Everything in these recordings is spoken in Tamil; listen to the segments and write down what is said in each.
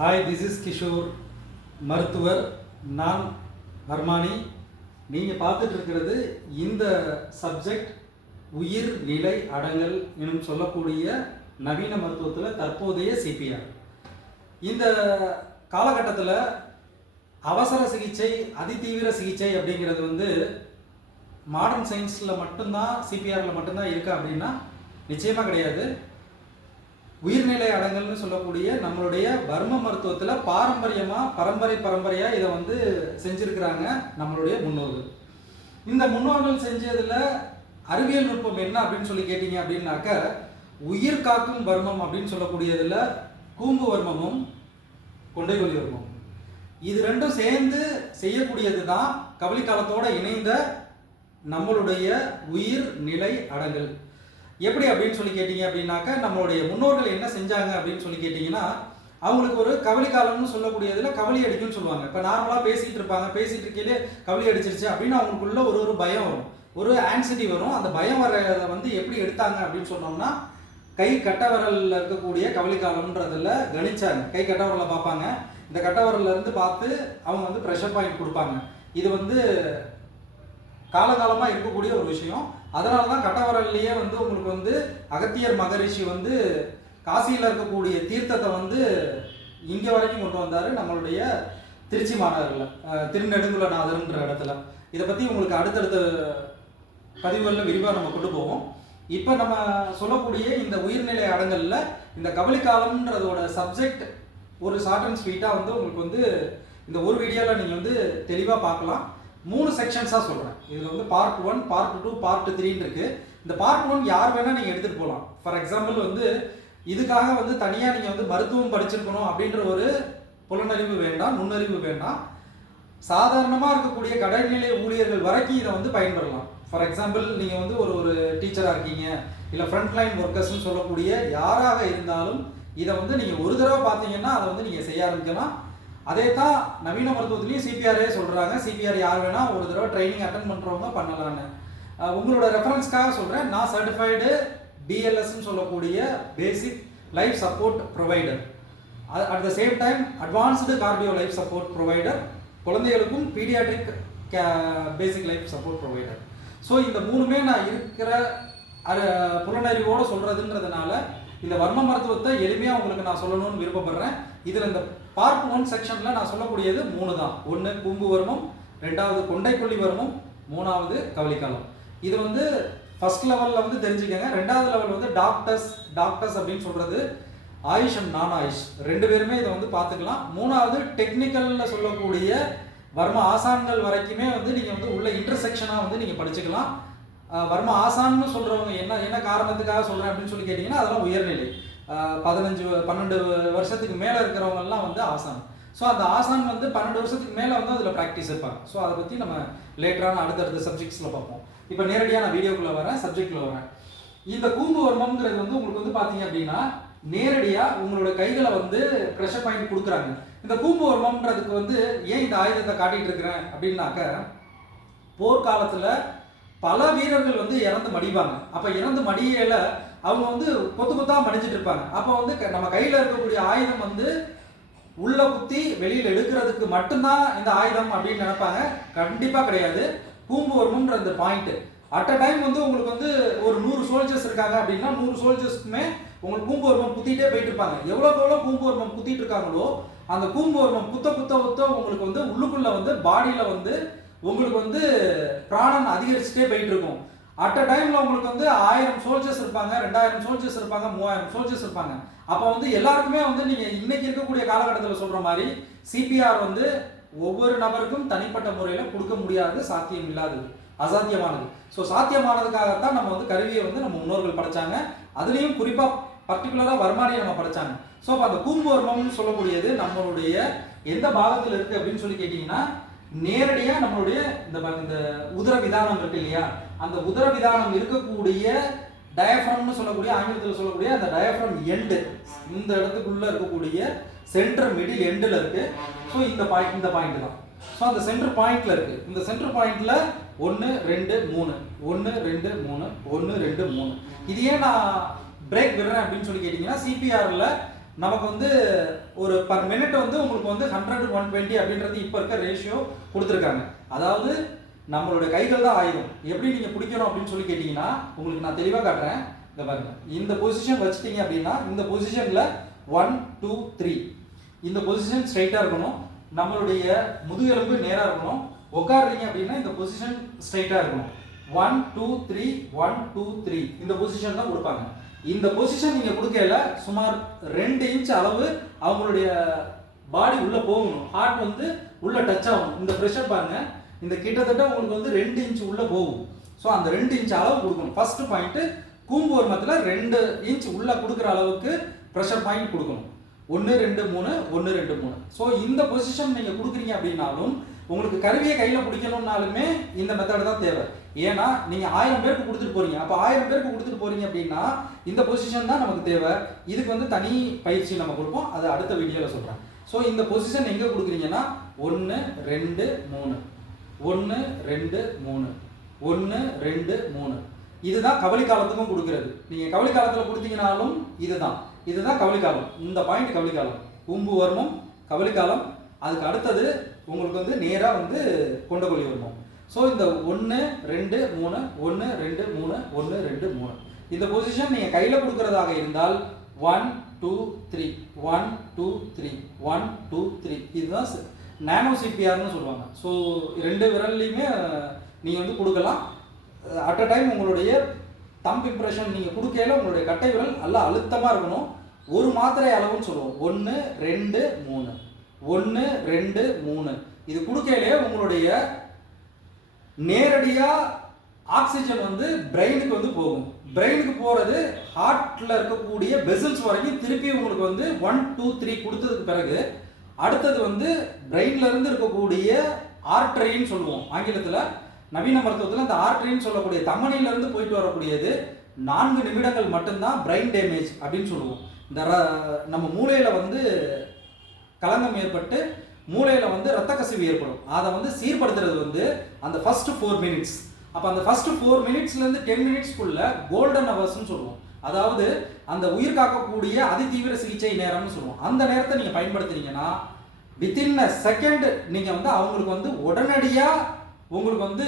ஹாய், திஸ் இஸ் கிஷோர், மருத்துவர். நான் ஹர்மானி. நீங்கள் பார்த்துட்டு இருக்கிறது இந்த சப்ஜெக்ட் உயிர் நிலை அடங்கல் எனும் சொல்லக்கூடிய நவீன மருத்துவத்தில் தற்போதைய சிபிஆர். இந்த காலகட்டத்தில் அவசர சிகிச்சை, அதிதீவிர சிகிச்சை அப்படிங்கிறது மாடர்ன் சயின்ஸில் மட்டும்தான், சிபிஆரில் மட்டும்தான் இருக்கா அப்படின்னா நிச்சயமாக கிடையாது. உயிர்நிலை அடங்கல்னு சொல்லக்கூடிய நம்மளுடைய வர்ம மருத்துவத்தில் பரம்பரையாக இதை செஞ்சுருக்கிறாங்க நம்மளுடைய முன்னோர்கள். இந்த முன்னோர்கள் செஞ்சதில் அறிவியல் நுட்பம் என்ன அப்படின்னு சொல்லி கேட்டீங்க அப்படின்னாக்க, உயிர் காக்கும் வர்மம் அப்படின்னு சொல்லக்கூடியதில் கூம்பு வர்மமும் கொண்டைக்கொல்லி வர்மமும், இது ரெண்டும் சேர்ந்து செய்யக்கூடியது தான் கவலி காலத்தோடு இணைந்த நம்மளுடைய உயிர் நிலை அடங்கல். எப்படி அப்படின்னு சொல்லி கேட்டீங்க அப்படின்னாக்க, நம்மளுடைய முன்னோர்கள் என்ன செஞ்சாங்க அப்படின்னு சொல்லி கேட்டிங்கன்னா, அவங்களுக்கு ஒரு கவலி காலம்னு சொல்லக்கூடியதில் கவலி அடிக்கும்னு சொல்லுவாங்க. இப்போ நார்மலாக பேசிகிட்டு இருப்பாங்க, பேசிகிட்டு இருக்கையிலே கவலி அடிச்சிருச்சு அப்படின்னு அவங்களுக்குள்ள ஒரு பயம் வரும், ஒரு ஆன்சிட்டி வரும். அந்த பயம் வரதை எப்படி எடுத்தாங்க அப்படின்னு சொன்னோம்னா, கை கட்டவரலில் இருக்கக்கூடிய கவலி காலம்ன்றதில் கணிச்சாங்க. கை கட்டவரலை பார்ப்பாங்க, இந்த கட்டவரலேருந்து பார்த்து அவங்க ப்ரெஷர் பாயிண்ட் கொடுப்பாங்க. இது காலகாலமாக இருக்கக்கூடிய ஒரு விஷயம். அதனால தான் கட்டவரல்லையே உங்களுக்கு அகத்தியர் மகரிஷி காசியில் இருக்கக்கூடிய தீர்த்தத்தை இங்கே வரைக்கும் கொண்டு வந்தார், நம்மளுடைய திருச்சி மாநகரில் திருநெடுங்குலநாதர்ன்ற இடத்துல. இதை பற்றி உங்களுக்கு அடுத்தடுத்த பதிவுகளில் விரிவாக நம்ம கொண்டு போவோம். இப்போ நம்ம சொல்லக்கூடிய இந்த உயிர்நிலை அடங்கலில் இந்த கவலி காலம்ன்றதோட சப்ஜெக்ட் ஒரு ஷார்ட் அண்ட் ஸ்வீட்டாக உங்களுக்கு இந்த ஒரு வீடியோவில் நீங்கள் தெளிவாக பார்க்கலாம். 3 செக்ஷன்ஸாக சொல்கிறேன். இதில் பார்ட் 1, பார்ட் 2, பார்ட் 3 இருக்குது. இந்த பார்ட் 1 யார் வேணால் நீங்கள் எடுத்துகிட்டு போகலாம். ஃபார் எக்ஸாம்பிள் இதுக்காக தனியாக நீங்கள் மருத்துவம் படிச்சிருக்கணும் அப்படின்ற ஒரு புலனறிவு வேண்டாம், நுண்ணறிவு வேண்டாம். சாதாரணமாக இருக்கக்கூடிய கடைநிலை ஊழியர்கள் வரைக்கும் இதை பயன்படலாம். ஃபார் எக்ஸாம்பிள் நீங்கள் ஒரு டீச்சராக இருக்கீங்க, இல்லை ஃப்ரண்ட்லைன் ஒர்க்கர்ஸ்ன்னு சொல்லக்கூடிய யாராக இருந்தாலும் இதை நீங்கள் ஒரு தடவை பார்த்தீங்கன்னா அதை நீங்கள் செய்ய ஆரம்பிக்கலாம். அதே தான் நவீன மருத்துவத்துலேயும் சிபிஆரே சொல்கிறாங்க. சிபிஆர் யார் வேணால் ஒரு தடவை ட்ரைனிங் அட்டன் பண்ணுறவங்க பண்ணலான்னு. உங்களோட ரெஃபரன்ஸ்க்காக சொல்கிறேன். நான் சர்டிஃபைடு பிஎல்எஸ்ன்னு சொல்லக்கூடிய basic life support provider, at the same time advanced cardio life support provider, குழந்தைகளுக்கும் paediatric basic life support provider. So இந்த 3மே நான் இருக்கிற புலனறிவோடு சொல்கிறதுன்றதுனால இந்த வர்ம மருத்துவத்தை எளிமையாக உங்களுக்கு நான் சொல்லணும்னு விருப்பப்படுறேன். இதில் இந்த பார்ட் 1 செக்ஷனில் நான் சொல்லக்கூடியது 3 தான். 1 கூம்பு வர்மம், 2வது கொண்டைக்கொல்லி வர்மம், 3வது கவலிக்காலம். இது ஃபர்ஸ்ட் லெவலில் தெரிஞ்சுக்கங்க. 2வது லெவல் டாக்டர்ஸ் அப்படின்னு சொல்கிறது ஆயுஷ் அண்ட் நான் ஆயுஷ் 2 பேருமே இதை பார்த்துக்கலாம். 3வது டெக்னிக்கலில் சொல்லக்கூடிய வர்ம ஆசான்கள் வரைக்குமே நீங்கள் உள்ள இன்டர்செக்ஷனாக நீங்கள் படிச்சுக்கலாம். வர்ம ஆசான்னு சொல்கிறவங்க என்ன காரணத்துக்காக சொல்கிறேன் அப்படின்னு சொல்லி கேட்டிங்கன்னா, அதெல்லாம் உயர்நிலை 15-12 வருஷத்துக்கு மேலே இருக்கிறவங்கெல்லாம் ஆசான். ஸோ அந்த ஆசான் 12 வருஷத்துக்கு மேலே அதில் ப்ராக்டிஸ் இருப்பாங்க. ஸோ அதை பற்றி நம்ம லேட்டரான அடுத்தடுத்த சப்ஜெக்ட்ஸில் பார்ப்போம். இப்போ நேரடியாக நான் வீடியோக்குள்ளே வரேன், சப்ஜெக்டில் வரேன். இந்த கூம்பு வர்மம்ங்கிறது உங்களுக்கு பார்த்தீங்க அப்படின்னா, நேரடியாக உங்களோட கைகளை ப்ரெஷர் பாயிண்ட் கொடுக்குறாங்க. இந்த கூம்பு வர்மம்ன்றதுக்கு ஏன் இந்த ஆயுதத்தை காட்டிகிட்டு இருக்கிறேன் அப்படின்னாக்க, போர்க்காலத்தில் பல வீரர்கள் இறந்து மடிவாங்க. அப்போ இறந்து மடியல அவங்க கொத்து கொத்தாக மடிஞ்சிட்டு இருப்பாங்க. அப்போ நம்ம கையில் இருக்கக்கூடிய ஆயுதம் உள்ள குத்தி வெளியில் எடுக்கிறதுக்கு மட்டும்தான் இந்த ஆயுதம் அப்படின்னு நினைப்பாங்க. கண்டிப்பாக கிடையாது. கூம்பு வர்மம்ன்ற இந்த பாயிண்ட் அட் அ டைம் உங்களுக்கு ஒரு 100 சோல்ஜர்ஸ் இருக்காங்க அப்படின்னா 100 சோல்ஜர்ஸ்க்குமே உங்களுக்கு கூம்பு வர்மம் குத்திட்டே போயிட்டு இருப்பாங்க. எவ்வளோ கூம்பு வர்மம் குத்திட்டு இருக்காங்களோ அந்த கூம்பு வர்மம் குத்த உங்களுக்கு உள்ளுக்குள்ள பாடியில் உங்களுக்கு பிராணன் அதிகரிச்சுட்டே போயிட்டு இருக்கும். அட் அ டைம்ல உங்களுக்கு 1000 சோல்ஜர்ஸ் இருப்பாங்க, 2000 சோல்ஜர்ஸ் இருப்பாங்க, 3000 சோல்ஜர்ஸ் இருப்பாங்க. அப்போ எல்லாருக்குமே நீங்க இன்னைக்கு இருக்கக்கூடிய காலகட்டத்தில் சொல்ற மாதிரி சிபிஆர் ஒவ்வொரு நபருக்கும் தனிப்பட்ட முறையில் கொடுக்க முடியாது, சாத்தியம் இல்லாதது, அசாத்தியமானது. ஸோ சாத்தியமானதுக்காகத்தான் நம்ம கருவியை நம்ம முன்னோர்கள் படைச்சாங்க. அதுலேயும் குறிப்பாக பர்டிகுலராக வர்மானியை நம்ம படைச்சாங்க. ஸோ அப்போ அந்த கூம்பு வர்மம்னு சொல்லக்கூடியது நம்மளுடைய எந்த பாகத்தில் இருக்குது அப்படின்னு சொல்லி கேட்டிங்கன்னா, நேரடியாக நம்மளுடைய இந்த உதர விதானம் இருக்கு இல்லையா, அந்த உதர விதானம் இருக்கக்கூடிய டயஃப்ரம்னு சொல்லக்கூடிய ஆங்கிலத்தில் சொல்லக்கூடிய அந்த டயஃப்ரம் எண்டு, இந்த இடத்துக்குள்ள இருக்கக்கூடிய சென்டர் மிடில் எண்டில் இருக்கு. ஸோ இந்த பாயிண்ட் தான். ஸோ அந்த சென்டர் பாயிண்ட்ல இருக்கு. இந்த சென்டர் பாயிண்ட்ல 1 2 3 1 2 3 1 2 3. இது ஏன் நான் பிரேக் விடுறேன் அப்படின்னு சொல்லி கேட்டிங்கன்னா, சிபிஆரில் நமக்கு வந்து ஒரு பர் மினிட் வந்து உங்களுக்கு வந்து 100-120 அப்படின்றது இப்போ இருக்க ரேஷியோ கொடுத்துருக்காங்க. அதாவது நம்மளுடைய கைகள் தான் ஆயுதம். எப்படி நீங்கள் பிடிக்கணும் அப்படின்னு சொல்லி கேட்டிங்கன்னா உங்களுக்கு நான் தெளிவாக காட்டுறேன். இந்த பாருங்க, இந்த பொசிஷன் வச்சுட்டீங்க அப்படின்னா இந்த பொசிஷனில் 1 2 3 இந்த பொசிஷன் ஸ்ட்ரைட்டாக இருக்கணும். நம்மளுடைய முதுகெலும்பு நேராக இருக்கணும். உட்காடுறீங்க அப்படின்னா இந்த பொசிஷன் ஸ்ட்ரைட்டாக இருக்கணும். 1 2 3 1 2 3 இந்த பொசிஷன் தான் கொடுப்பாங்க. இந்த பொசிஷன் நீங்கள் கொடுக்கல சுமார் 2 இன்ச் அளவு அவங்களுடைய பாடி உள்ளே போகணும். ஹார்ட் வந்து உள்ளே டச் ஆகணும். இந்த ப்ரெஷர் பாருங்க, இந்த கிட்டத்தட்ட உங்களுக்கு வந்து 2 இன்ச் உள்ளே போகும். ஸோ அந்த 2 இன்ச் அளவு கொடுக்கணும். ஃபர்ஸ்ட் பாயிண்ட் கூம்பு வருமத்தில் 2 இன்ச் உள்ளே கொடுக்குற அளவுக்கு ப்ரெஷர் பாயிண்ட் கொடுக்கணும். 1 2 3 1 2 3. ஸோ இந்த பொசிஷன் நீங்கள் கொடுக்குறீங்க அப்படின்னாலும் உங்களுக்கு கருவியை கையில் பிடிக்கணும்னாலுமே இந்த மெத்தட் தான் தேவை. ஏன்னா நீங்கள் 1000 பேருக்கு கொடுத்துட்டு போறீங்க. அப்போ 1000 பேருக்கு கொடுத்துட்டு போறீங்க அப்படின்னா இந்த பொசிஷன் தான் நமக்கு தேவை. இதுக்கு வந்து தனி பயிற்சி நம்ம கொடுப்போம், அது அடுத்த வீடியோவில் சொல்கிறேன். ஸோ இந்த பொசிஷன் எங்கே கொடுக்குறீங்கன்னா 1 2 3 1 2 3 1 2 3 இதுதான் கவலி காலத்துக்கும் கொடுக்கிறது. நீங்கள் கவலி காலத்தில் கொடுத்தீங்கனாலும் இதுதான் கவலி காலம். இந்த பாயிண்ட் கவலி காலம், கூம்பு வர்மம் கவலி காலம். அதுக்கு அடுத்தது உங்களுக்கு வந்து நேராக வந்து கொண்டகொல்லி வர்மம். ஸோ இந்த 1 2 3 1 2 3 1 2 3 இந்த பொசிஷன் நீங்கள் கையில் கொடுக்குறதாக இருந்தால் 1 2 3 1 2 3 1 2 3 இதுதான் நானோ சிபிஆர்னு சொல்லுவாங்க. ஸோ 2 விரல்லையுமே நீங்கள் வந்து கொடுக்கலாம். அட் அ டைம் உங்களுடைய தம்ப் இம்ப்ரெஷன் நீங்கள் கொடுக்கையில உங்களுடைய கட்டை விரல் நல்லா அழுத்தமாக இருக்கணும். ஒரு மாத்திரை அளவுன்னு சொல்லுவோம். 1 2 3 1 2 3 இது கொடுக்கையிலே உங்களுடைய நேரடியாக ஆக்சிஜன் வந்து பிரெயினுக்கு வந்து போகும். பிரெயினுக்கு போகிறது ஹார்ட்டில் இருக்கக்கூடிய வெசல்ஸ் வரைக்கும் திருப்பி உங்களுக்கு வந்து 1 2 3 கொடுத்ததுக்கு பிறகு அடுத்தது வந்து பிரெயின்ல இருந்து இருக்கக்கூடிய ஆர்டரின்னு சொல்லுவோம் ஆங்கிலத்தில். நவீன மருத்துவத்தில் இந்த ஆர்டரின்னு சொல்லக்கூடிய தமனியிலிருந்து போயிட்டு வரக்கூடியது 4 நிமிடங்கள் மட்டும்தான் பிரெயின் டேமேஜ் அப்படின்னு சொல்லுவோம். இந்த நம்ம மூளையில் வந்து களங்கம் ஏற்பட்டு மூளையில் வந்து ரத்த கசிவு ஏற்படும். அதை வந்து சீர்படுத்துறது வந்து அந்த ஃபர்ஸ்ட் 4 மினிட்ஸ். அப்போ அந்த ஃபர்ஸ்ட் 4 மினிட்ஸ்லேருந்து 10 மினிட்ஸ்க்குள்ள கோல்டன் ஹவர்ஸ்ன்னு சொல்லுவோம். அதாவது அந்த உயிர் காக்கக்கூடிய அதிதீவிர சிகிச்சை நேரம்னு சொல்லுவோம். அந்த நேரத்தை நீங்கள் பயன்படுத்துனீங்கன்னா வித்தின் அ செகண்ட் நீங்கள் வந்து அவங்களுக்கு வந்து உடனடியாக உங்களுக்கு வந்து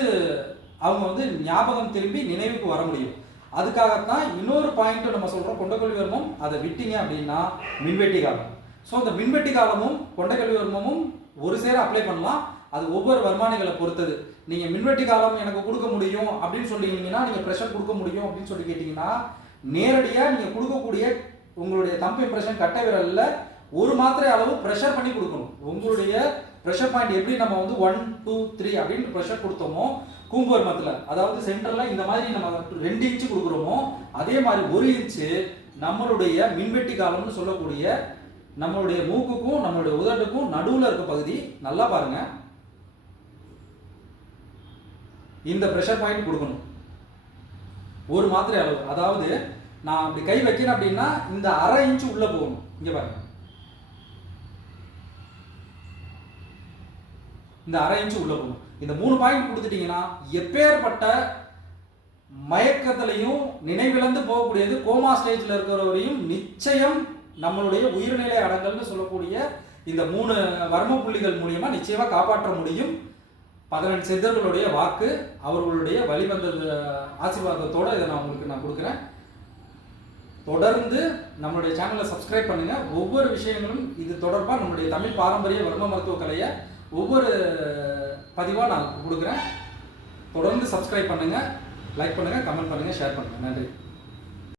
அவங்க வந்து ஞாபகம் திரும்பி நினைவுக்கு வர முடியும். அதுக்காகத்தான் இன்னொரு பாயிண்ட் நம்ம சொல்கிறோம், கொண்டகொல்லி வர்மம். அதை விட்டீங்க அப்படின்னா மின்வெட்டி காலம். ஸோ இந்த மின்வெட்டி காலமும் கொண்டகொல்லி வர்மமும் ஒரு சேர அப்ளை பண்ணலாம். அது ஒவ்வொரு வர்மானிகளை பொறுத்தது. நீங்கள் மின்வெட்டி காலம் எனக்கு கொடுக்க முடியும் அப்படின்னு சொல்லிங்கன்னா நீங்கள் ப்ரெஷர் கொடுக்க முடியும் அப்படின்னு சொல்லி கேட்டிங்கன்னா நேரடியாக நீங்கள் கொடுக்கக்கூடிய உங்களுடைய தம்ப் இம்ப்ரெஷன் கட்டை விரலில் ஒரு மாத்திரை அளவு ப்ரெஷர் பண்ணி கொடுக்கணும். உங்களுடைய ப்ரெஷர் பாயிண்ட் எப்படி நம்ம வந்து 1 2 3 அப்படின்னு ப்ரெஷர் கொடுத்தோமோ கூம்பு வர்மத்தில், அதாவது சென்டரில் இந்த மாதிரி நம்ம 2 இன்ச்சு கொடுக்குறோமோ அதே மாதிரி 1 இன்ச்சு நம்மளுடைய மின்வெட்டி காலம்னு சொல்லக்கூடிய நம்மளுடைய மூக்குக்கும் நம்மளுடைய உதட்டுக்கும் நடுவில் இருக்க பகுதி நல்லா பாருங்க. இந்த ப்ரெஷர் பாயிண்ட் கொடுக்கணும் ஒரு மாத்திரை அளவு. அதாவது நான் அப்படி கை வைக்கிறேன் அப்படின்னா இந்த 1/2 இன்ச்சு உள்ள போகணும். இங்க பாருங்க, இந்த 1/2 இன்ச்சு உள்ள போகணும். இந்த 3 பாயிண்ட் கொடுத்துட்டீங்கன்னா எப்பேற்பட்ட மயக்கத்திலையும் நினைவிழந்து போகக்கூடியது கோமா ஸ்டேஜில் இருக்கிறவரையும் நிச்சயம் நம்மளுடைய உயிர்நிலை அடங்கல்னு சொல்லக்கூடிய இந்த 3 வர்ம புள்ளிகள் மூலியமா நிச்சயமா காப்பாற்ற முடியும். 18 சித்தர்களுடைய வாக்கு, அவர்களுடைய வழிவந்த ஆசீர்வாதத்தோட இதை நான் உங்களுக்கு கொடுக்குறேன். தொடர்ந்து நம்மளுடைய சேனலை சப்ஸ்கிரைப் பண்ணுங்க. ஒவ்வொரு விஷயங்களும் இது தொடர்பாக நம்மளுடைய தமிழ் பாரம்பரிய வர்ம மருத்துவ கலையை ஒவ்வொரு பதிவாக நான் கொடுக்குறேன். தொடர்ந்து சப்ஸ்கிரைப் பண்ணுங்க, லைக் பண்ணுங்க, கமெண்ட் பண்ணுங்க, ஷேர் பண்ணுங்க. நன்றி.